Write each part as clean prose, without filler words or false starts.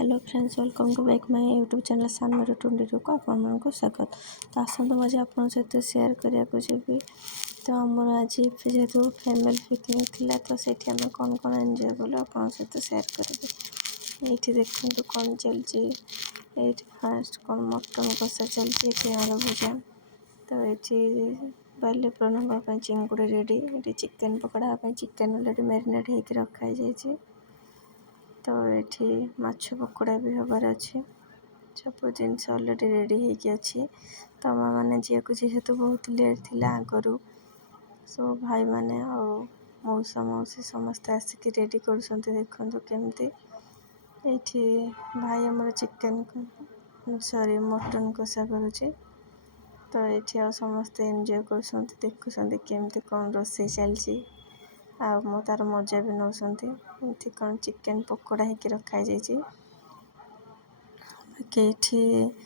Hello friends, welcome to back my YouTube channel सानमेर 22 को आपको स्वागत। तो आसतु मुझे आपन सहित शेयर करिया भी। तो आमर आज जेहेतु फैमिली पिकनिक थिला तो सेठी आम कौन कौन एंजॉय कलु आपन सहित शेयर करी। ये देखते कौन चलती ये फास्ट कौन मटन कषा चलती आलू भजा। तो ये बाली प्रणाम चिंगुड़ी रेडी, ये चिकेन पकड़ा चिकेन अलरेडी मैरिनेट होकर रखाई जाइए। तो ये माछ पकोड़ा भी हबार अच्छे सब जिनस अलरेडी रेडी होगी। तो माँ मैंने झील को जेहेतु बहुत लेट थी आगु सब भाई मैंने मौसा मौसी समस्ते आसिक रेडी कर देखु केमती ये भाई आमर चिकेन सॉरी मटन कषा करुचे। तो ये समस्ते एंजॉय कर देखुं केमती कौन रोसे चलती मो तार मजा भी नौकरी कौन चिकेन पकोड़ा होकर रखाई जाइए। बाकी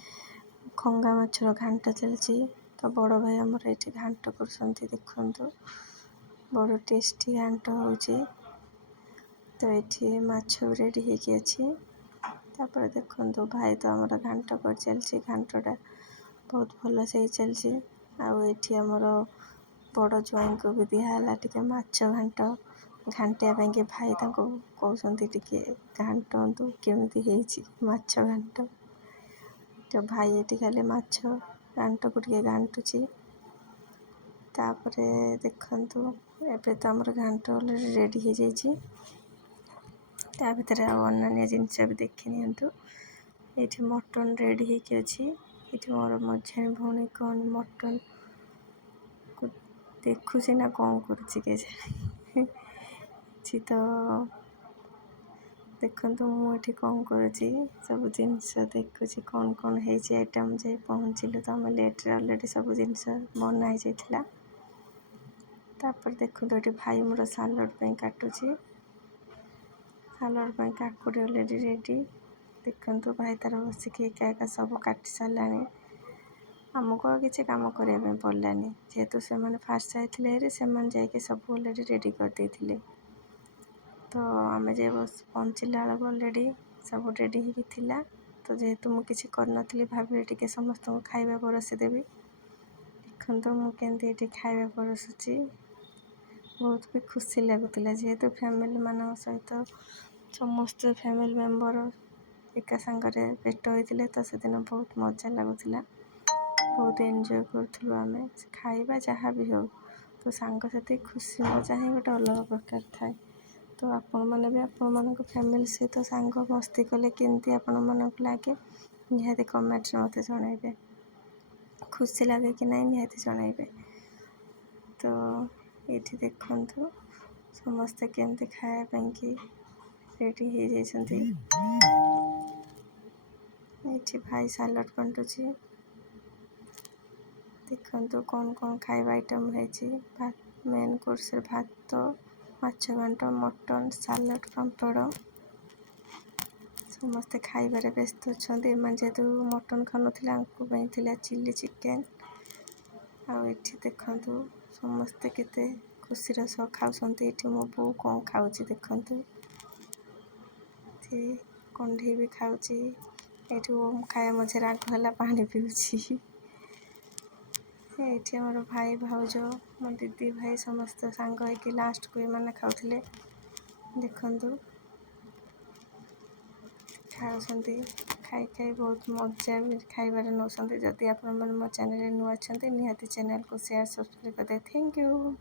खंगा माछर घांट चलती। तो बड़ भाई आमर ये घांट कर देखु बड़ टेस्टी घांट हो। तो ये माछ रेडी होगी अच्छी। देखु भाई तो आमर घांट कर चलती घांटा बहुत भल से चलती। आमर बड़ ज्वाई को भी दिहला टे माछ घांट घांटिया के भाई कहते टे घांटू केमती माछ घांट। तो भाई ये खाली माछ घांट को घांटुची। देखु एबे तो आमर घांट अलरेडी रेडी हो जाइए। ता भर अन्य जिनस भी देखी नियंतु। ये मटन रेडी होगी अच्छी। ये मोर मझा भौणी कौन मटन को देखुची ना कौन कर तो देखु मुझे कौन करुँची सब जिनस देखुची कौन कौन है आइटम जाए पहुँचलु। तो आम लेट्रे अलरेडी सब जिनस बनाई जाइला। देखु ये भाई मोर सालड पे काटुची सालड पे काकुड़ी अलरेडी रेडी। देखु भाई तार बसिक एका एका सब काटि सारा आमको आ किसी कम करने पड़ानी जेहेतु से फास्ट जाते से सब अलरेडी रेडी करदे। तो आम जे बस पहुँचला बेलू अलरेडी सब रेडी होता। तो जेहेतु मुझे करनी भाभी समस्त को खाଇବା परसीदेवी। देखु मुझे खाଇବା परसुची बहुत भी खुशी लगुला जेहेतु फैमिली मान सहित समस्त फैमिली मेंबर एका सांगरे भेट होते। तो से दिन बहुत मजा लगुला बहुत एंजॉय करूँ आम खाଇବା जहाँ भी हो। तो सांग साथी खुशी मजा ही गोटे अलग प्रकार थाए। तो आपण मैंने भी आपण फैमिली सहित सांग मस्ती कले केमती आपण मन लगे निहाती कमेंट मत जनइबे खुशी लगे कि नहीं निहाती जनइबे। तो ये देखु समस्ते केमती खायापी कि रेडी हो जाती। ये भाई सालड बांटुची देखु कौन कौन खाଇବା आइटम है मेन कोर्स भात माछ घांट मटन सालड पापड़ समस्ते खाइबार व्यस्त अच्छा। जेहेतु मटन खाऊ ना चिल्ली चिकेन आठी देखु समस्ते केते खुशी सह खाऊँ। मो बो कौन खाऊ देखु कंढी भी खाऊँ ये खाया मझे राग है पानी पीऊँ। ये मोर भाई भाउज मो दीदी भाई समस्त सांग हो लास्ट को ये खाऊले देखु खाऊँ खाई खाई बहुत मजा भी खाइबार नौकरी। जदि आप मो चैनल नुआ अच्छा निहाती चैनल को शेयर सब्सक्राइब कर दे। Thank you.